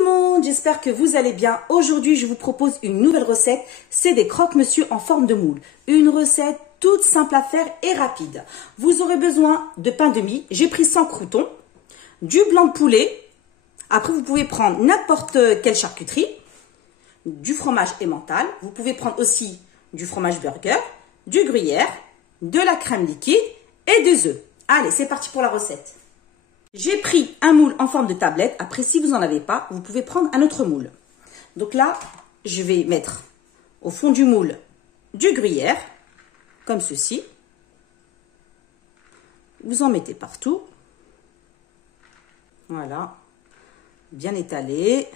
le monde, j'espère que vous allez bien. Aujourd'hui, je vous propose une nouvelle recette. C'est des croque-monsieur en forme de moule. Une recette toute simple à faire et rapide. Vous aurez besoin de pain de mie. J'ai pris 100 croûtons, du blanc de poulet. Après, vous pouvez prendre n'importe quelle charcuterie, du fromage emmental. Vous pouvez prendre aussi du fromage burger, du gruyère, de la crème liquide et des œufs. Allez, c'est parti pour la recette. J'ai pris un moule en forme de tablette. Après, si vous n'en avez pas, vous pouvez prendre un autre moule. Donc là, je vais mettre au fond du moule du gruyère, comme ceci. Vous en mettez partout. Voilà. Bien étalé.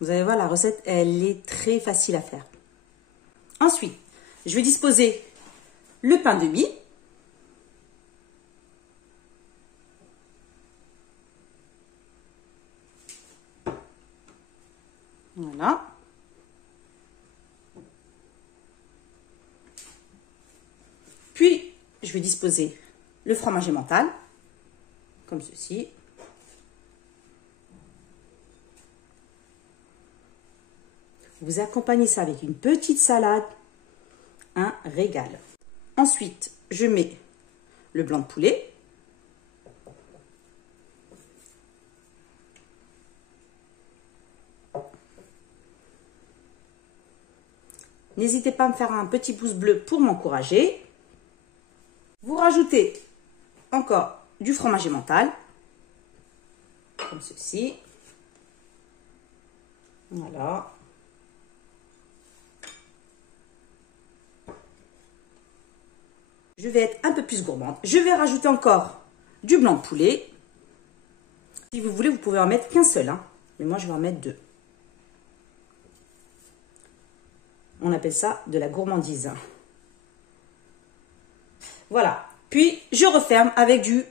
Vous allez voir, la recette, elle est très facile à faire. Ensuite, je vais disposer le pain de mie. Voilà. Puis, je vais disposer le fromage emmental, comme ceci. Vous accompagnez ça avec une petite salade, un régal. Ensuite, je mets le blanc de poulet. N'hésitez pas à me faire un petit pouce bleu pour m'encourager. Vous rajoutez encore du fromage emmental, comme ceci. Voilà. Je vais être un peu plus gourmande. Je vais rajouter encore du blanc de poulet. Si vous voulez, vous pouvez en mettre qu'un seul, hein. Mais moi, je vais en mettre 2. On appelle ça de la gourmandise. Voilà. Puis, je referme avec du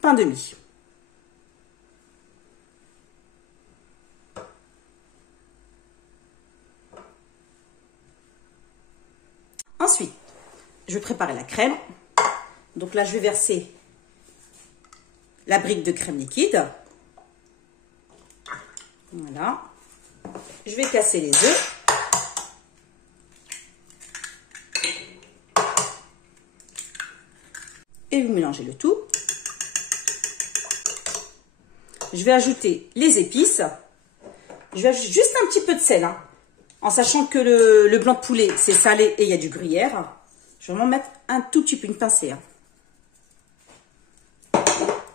pain de mie. Ensuite, je vais préparer la crème. Donc là, je vais verser la brique de crème liquide. Voilà. Je vais casser les œufs. Et vous mélangez le tout. Je vais ajouter les épices. Je vais ajouter juste un petit peu de sel, hein, en sachant que le blanc de poulet, c'est salé et il y a du gruyère. Je vais vraiment mettre un tout petit peu, une pincée. Hein.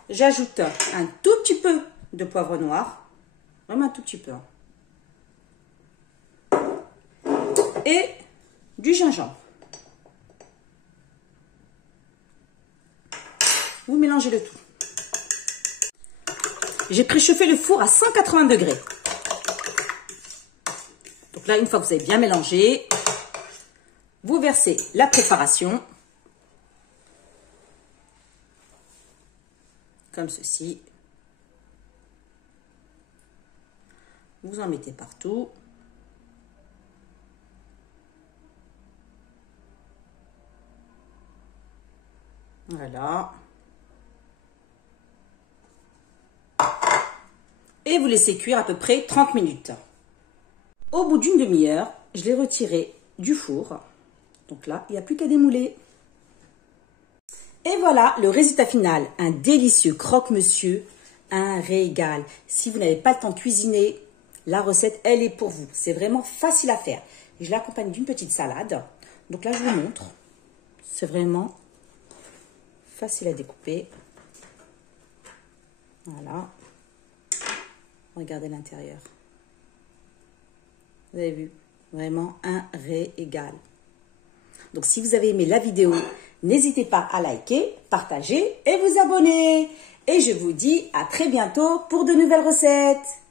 J'ajoute un tout petit peu de poivre noir. Vraiment un tout petit peu. Hein. Et du gingembre. Vous mélangez le tout. J'ai préchauffé le four à 180 degrés. Donc là, une fois que vous avez bien mélangé, vous versez la préparation. Comme ceci. Vous en mettez partout. Voilà. Et vous laissez cuire à peu près 30 minutes. Au bout d'une demi-heure, je l'ai retiré du four. Donc là, il n'y a plus qu'à démouler. Et voilà le résultat final. Un délicieux croque-monsieur, un régal. Si vous n'avez pas le temps de cuisiner, la recette, elle est pour vous. C'est vraiment facile à faire. Je l'accompagne d'une petite salade. Donc là, je vous montre. C'est vraiment facile à découper. Voilà. Regardez l'intérieur. Vous avez vu? Vraiment un régal. Donc, si vous avez aimé la vidéo, n'hésitez pas à liker, partager et vous abonner. Et je vous dis à très bientôt pour de nouvelles recettes.